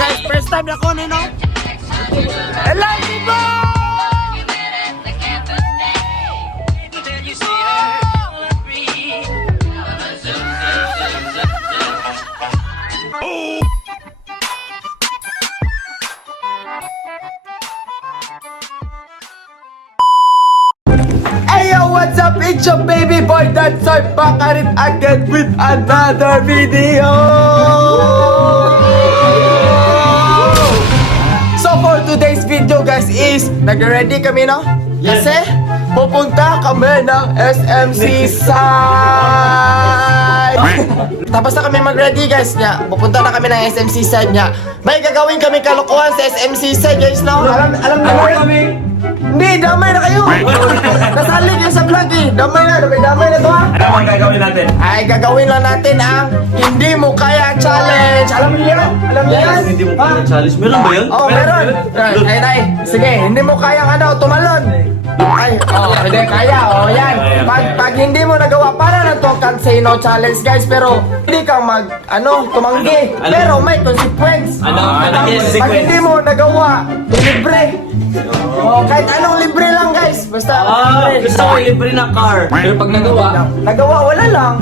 Guys, first time na ko nino. Hello, people! Ayo, what's up? It's your baby boy Dancer back at it again with another video. So for today's video guys is nag-ready kami no? Kasi pupunta kami ng SMC side. Tapos na kami mag-ready guys niya. Pupunta na kami ng SMC side niya. May gagawin kami kalokohan sa SMC side guys no? Alam na kami. Hindi, damay na kayo. Nasali niyo sa vlog eh. Damay na to ha. Ano ang gagawin natin? Ay, gagawin lang natin ang hindi mo kaya challenge. Alam niyo yan? Alam niyo yan? Hindi mo kaya challenge. Meron ba yun? Oh, meron. Ay, sige, hindi mo kaya tumalon. Ay, hindi kaya. Oh, yan. Pag hindi mo nagawa, para na to Cansino challenge, guys. Pero hindi ka tumanggi. Pero may consequence. Pag hindi mo nagawa, libre. Oh, kahit anong libre lang, guys. Basta Gusto ko libre na car. Pero pag nagawa, wala lang.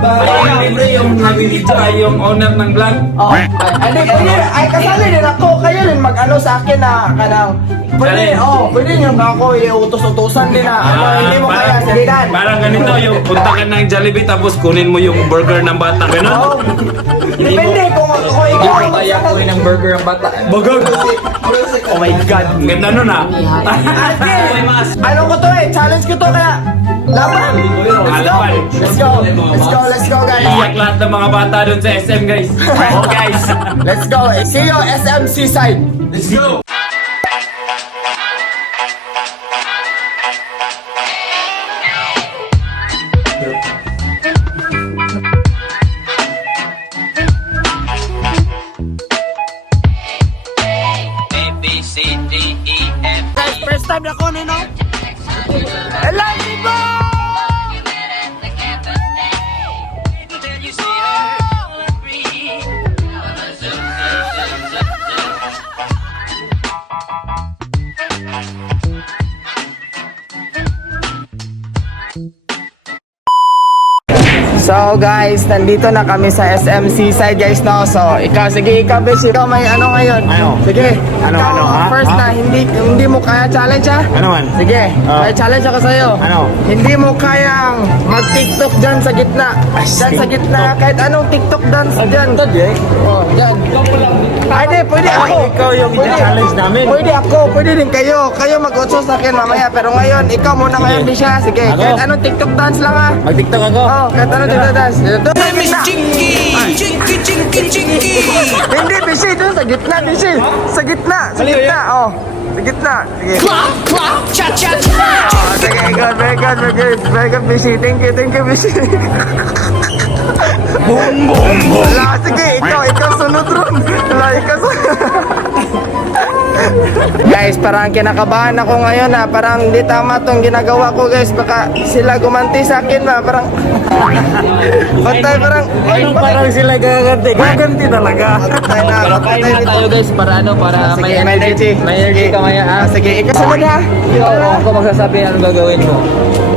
libre yung nabibidyo ay yung owner ng vlog. Oh, ay kasali din ako. Kayo rin mag-ano sa akin na kanang pwede nyo ba ako iutos-utusan din na hindi mo kaya salitan. Parang ganito, yung punta ka ng Jollibee tapos kunin mo yung burger ng bata. Ganun? Oh, depende kung ikaw ang Kaya kunin ng burger ang bata. Burger! Oh my God. Ganda nun ah. Ano ko to challenge ko to kaya laban. Let's go guys. Iyak lahat ng mga bata dun sa SM guys. Oh guys. Let's go. See you SMC side. Let's go! Guys, first time na ko nino. Hello, people! So guys, nandito na kami sa SMC side guys no. So ikaw Besh, ikaw may ano ngayon? Ano? Sige. Ano, Ikaw, ha? first na hindi mo kaya challenge ha? Ano man? Sige, may challenge ako sa'yo. Ano? Hindi mo kayang mag-TikTok dyan sa gitna. Dyan sa gitna, kahit anong TikTok dance dyan. Oh, dyan. Pwede ako. Ikaw yung i-challenge namin. Pwede din kayo. Kayo mag-utso sa akin mamaya. Pero ngayon, ikaw muna ngayon, Bisha. Sige, Ako? kahit anong TikTok dance lang ha. Mag-tiktok ako. Oh, kahit anong TikTok dance. Dito, Hindi, Bishi. Doon sa gitna, Bishi. Sa gitna. Oh. Sa gitna. Sige. Oh, sige, very good, Bishi. Thank you, Bishi. Boom, boom, boom. Wala, sige, ikaw sunod ron. Wala, ikaw sunod. Guys, parang kinakabahan ako ngayon ha. Parang hindi tama tong ginagawa ko guys. Baka sila gumanti sa akin ba. Parang parang sila gaganti talaga. Patay na tayo guys. Para may energy. May energy ka maya ha. Sige, ikaw sunod ha. Ako magsasabi anong gagawin mo.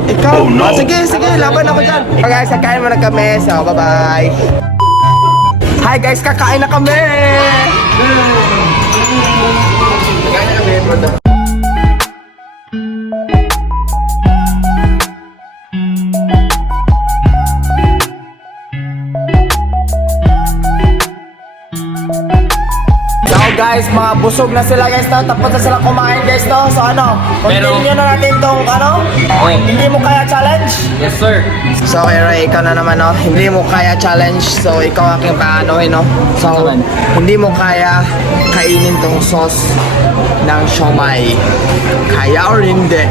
Ikaw? Sige, laban ako dyan. Guys, kakain muna kami. So, bye-bye. Hi guys, kakain na kami. Guys, mga busog na sila guys no? Tapos na sila kumain guys no? So continue na natin tong hindi mo kaya challenge? Yes sir. So okay Ray, ikaw na naman no? Hindi mo kaya challenge. So ikaw aking paanohin no? So hindi mo kaya kainin tong sauce ng siomai. Kaya or hindi?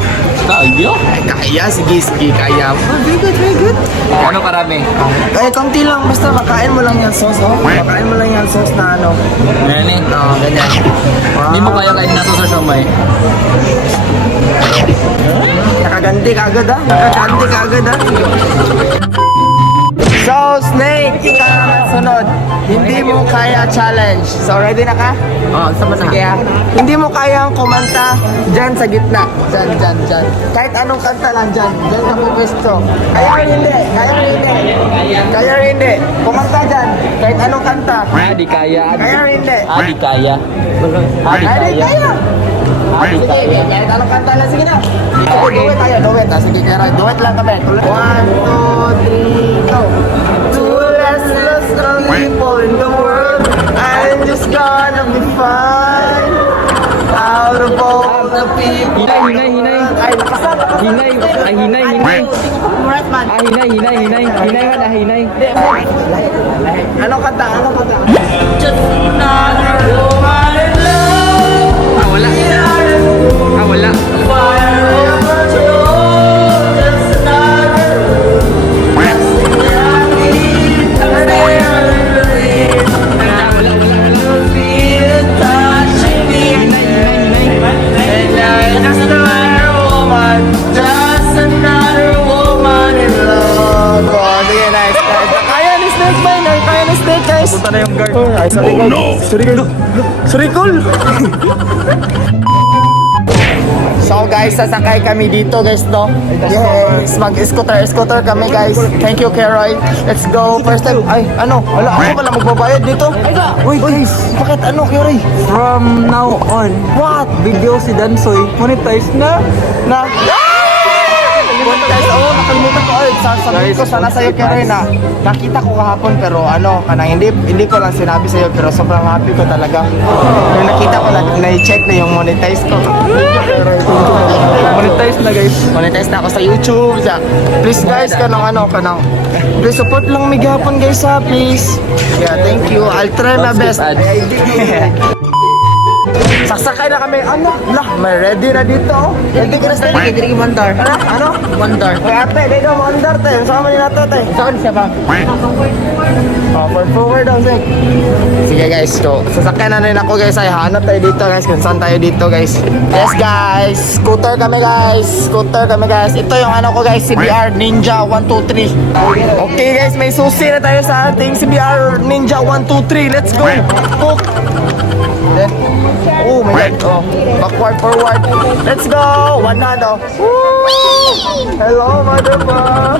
Kaya? Ay, kaya. Sige, sige, kaya. Oh, very good, very good. Ano karami? Eh, konti lang. Basta makain mo lang yung sauce, oh. Makain mo lang yung sauce na ano. Nani? Oo, ganyan. Wow. Hindi mo kaya kain na sa siomay. Nakaganti ka agad, ah. Nakaganti ka agad, ah. So, Snake, sunod. Hindi mo kaya challenge. So, ready na ka? Oo, sama na. Sige, ah. Hindi mo kayang kumanta dyan sa gitna. Dyan. Kahit anong kanta lang dyan. Dyan ka pupwesto. Kaya rin hindi. Kaya rin hindi. Kumanta dyan. Kahit anong kanta. Di kaya. Kaya rin hindi. Di kaya. Ay, di kaya. Sige, kahit anong kanta lang. Sige na. Sige, do it tayo. Do it. Sige, kaya do it lang kami. 1, 2, 3, go. Two restless people in the world. I'm just gonna be fine. Out of all the people. Hinay. Ay, nakasal. Hinay. Ay, hinay. Hinay. Anong kanta? Wala. Punta na yung guard. Ay, sorry, oh, no! Sorry, cool! So guys, sasakay kami dito guys, no? Yes, mag-scooter kami guys. Thank you, Keroy. Let's go. First time, ay, ano? Wala, ako pala magbabayad dito. Wait, guys, bakit ano, Keroy? From now on, What? video si Dansoy monetize na. Guys, nakalimutan ko. Ay, sasabihin ko sana sa'yo, Keroy, na nakita ko kahapon pero ano, kanang hindi ko lang sinabi sa'yo pero sobrang happy ko talaga. Nung nakita ko, na-check na yung monetize ko. Monetize na guys. Monetize na ako sa YouTube. Please guys, please support lang mig hapon guys ha, please. Yeah, thank you. I'll try my best. Sasakay na kami. Ano? May ready na dito. Oh. Ready ka na sa Diri mandar. Ano? Mandar. Ay ate, dito mandar tayo. Sama niyo nato tayo. Saan siya ba? Forward daw, Zek. Sige guys, so sasakyan na rin ako guys. Ay, hanap tayo dito guys. Kung saan tayo dito guys. Yes guys, scooter kami guys. Ito yung ano ko guys, CBR Ninja 123. Okay guys, may susi na tayo sa ating CBR Ninja 123. Let's go. Hook. Then, oh my god. Oh, backward, forward. Let's go. One hand oh. Woo! Hello, motherfucker.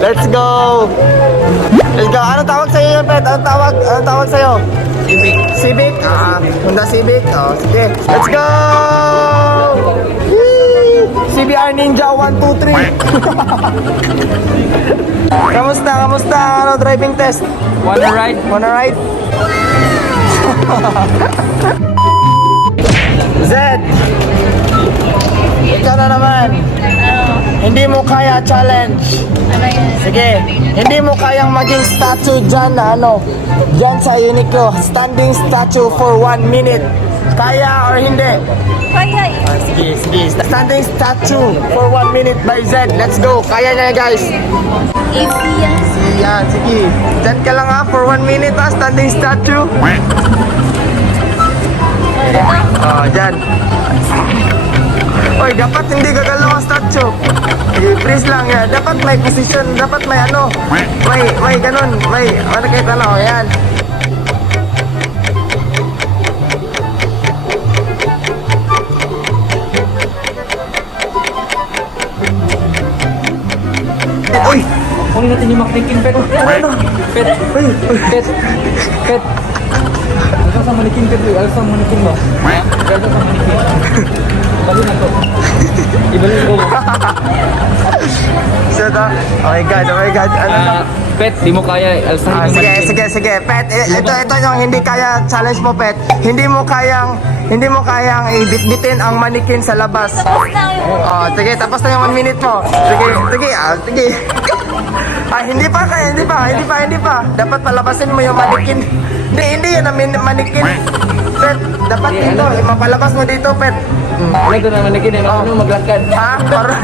Let's go! Anong tawag sa'yo yun, Pet? Anong tawag sa'yo? Civic? Honda Civic? Oh, sige. Let's go! Yee! CBR Ninja 123. Kamusta? Ano, driving test? Wanna ride? Zed! Ikaw na naman. Hindi mo kaya challenge. Sige, hindi mo kayang maging statue dyan na dyan sa Uniqlo. Standing statue for 1 minute. Kaya or hindi? Kaya Sige. Standing statue for 1 minute by Zed. Let's go. Kaya niya guys. easy yan. Yan, sige. Dyan ka lang ha for 1 minute ha. Standing statue. Dyan. Oy, dapat hindi gagalaw ang statue. Please lang yan. Dapat may position, dapat may may ganun, kahit yan. Uy! Kunin natin yung maktikin, Pet. Pet. Alsa sa manikin, Pet. Alsa sa manikin ba? Alsa sa manikin. Balik na to. Ibalik ko. Oh my God. Pet, di mo kaya alsa yung manikin. Sige. Pet, ito yung hindi kaya challenge mo, Pet. Hindi mo kayang hindi mo kayang ibitbitin ang manikin sa labas. Oh, sige, tapos na yung 1 minute mo. Sige, sige. Ah, hindi pa. Dapat palabasin mo yung manikin. Hindi yun ang manikin. Pet, dapat dito, mapalabas mo dito, Pet. Ano ito na manikin eh? Ano maglakad? Ha? Parang...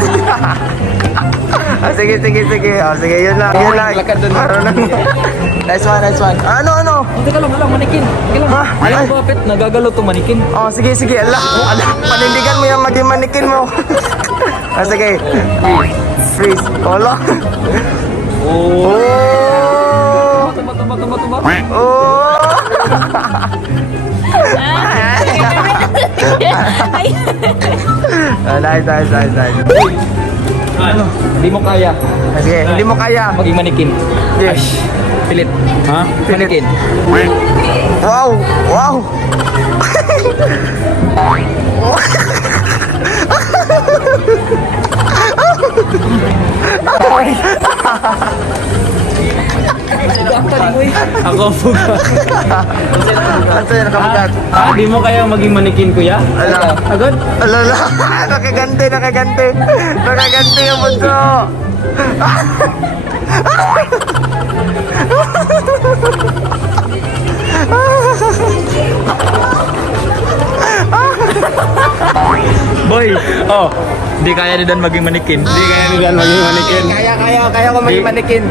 Ah, sige. Oh, sige, yun lang. Lakad dun. Marunong. Nice one. Ano? Teka lang, manikin. Teka lang. Ha? Alam mo ba, Pet, nagagalaw to manikin. Oh, sige. Ala, panindigan mo yung maging manikin mo. Ah, sige. Freeze. Wala. Oh. Oh! Tuma. Oh! Ah, nice. Ano? Hindi mo kaya. Sige, hindi mo kaya. Maging manikin. Yes. Pilit. Ha? Manikin. Wow! Ako ang buga. Ano yun, kamugat? Di mo kaya maging manikin, kuya? Ala. Agad? Alala, nakaganti yung bunso. Boy, oh, di kaya ni Dan maging manikin. Di kaya ni Dan maging manikin. Kaya ko maging manikin.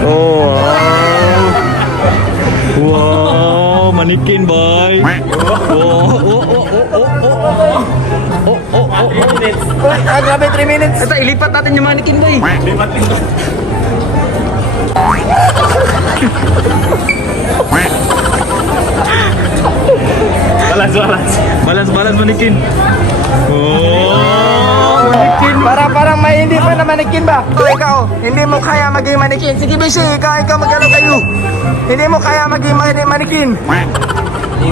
Oh, wow, manikin, boy. Ah, grabe, 3 minutes. Ito, ilipat natin yung manikin, boy. Balance manikin. Oh, manikin. Parang may hindi pa na manikin ba? Ikaw, hindi mo kaya maging manikin. Sige, Bishi, ikaw mag-ano kayo. Hindi mo kaya maging manikin.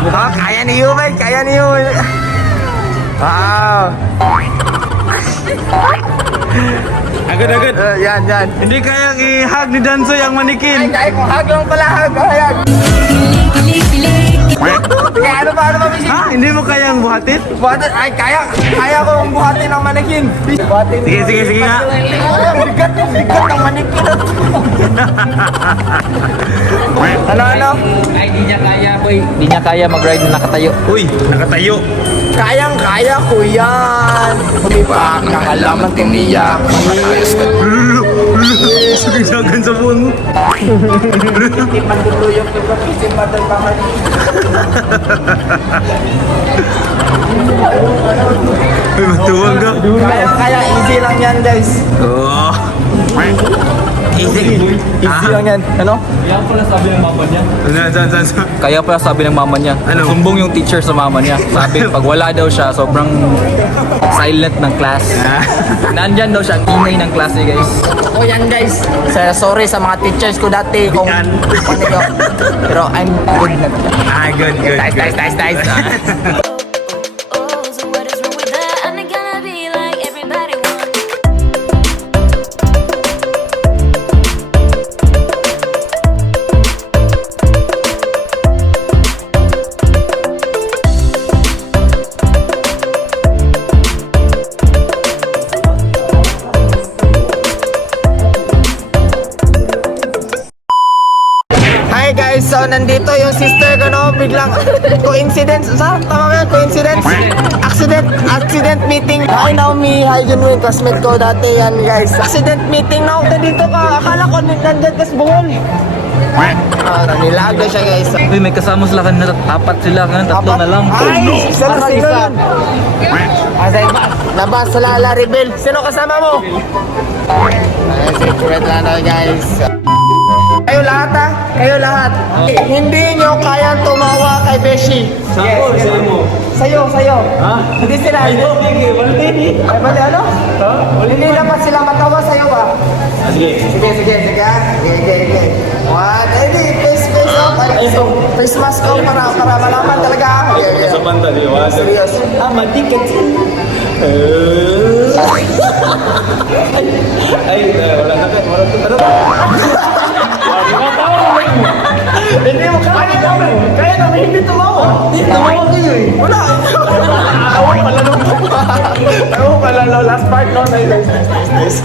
Oh, kaya niyo ba? Kaya niyo. Wow. Agad. Yan. Hindi kayang i-hug ni Danso yung manikin. Kaya ko, hag lang pala, hag. Kaya ano ba, Bishi? Ha? Hindi mo kayang buhatin? Buhatin, ay, kaya ko ang buhatin ng manikin. Buhatin. Sige nga. Bigat ng manikin. Ano? Ay, di niya kaya, boy. Di niya kaya mag-ride na nakatayo. Uy, nakatayo. Kayang-kaya ko yan. Umipak, kakalaman tumiyak. Sagan sa phone mo. Hindi man tutuyok yung kapisin matang bakal. Uy, matuwag ka. Kaya, easy lang yan, guys. Oh. Easy. Easy lang yan. Ano? Kaya pala sabi ng mama niya. Saan? Kaya pala sabi ng mama niya. Ano? Sumbong yung teacher sa mama niya. Sabi, pag wala daw siya, sobrang silent ng class. Nandyan daw siya, ingay ng klase, guys. O yan, guys. Sorry sa mga teachers ko dati kung Yan. ano yun. Pero I'm good na. Ah, good. Nice. Oh, so what is wrong with that? I'm not gonna be like everybody wants. Hi guys, so nandito yung sister ko, no? Biglang coincidence, tama ba yan? Coincidence? Accident meeting. Hi Naomi, hi Junwin, classmate ko dati yan guys. Accident meeting na ako dito ka. Akala ko nandyan kas buhol. Nilag na siya guys. Uy, may kasama sila kanina. Apat sila kanina. Tatlo na lang. Ay, sino yun? Asay, labas sa Lala Rebel. Sino kasama mo? Ay, secret lang na guys. Kayo lahat ha? Kayo lahat. Hindi nyo kayang tumawa kay Beshi. Sa'yo. Ha? Hindi sila. Ay, bali ano? Hindi naman sila matawa sa'yo ba? Sige. Sige. One, face off. ito, face mask ko para malaman talaga. Yeah. Sa panta, di ba? Serious. Matiket. Ay, wala na kayo. Ano ba? Hindi mo kaya namin hindi tumawa. Hindi tumawa kayo eh. Wala. Tawa pala no. Last part no. Nice.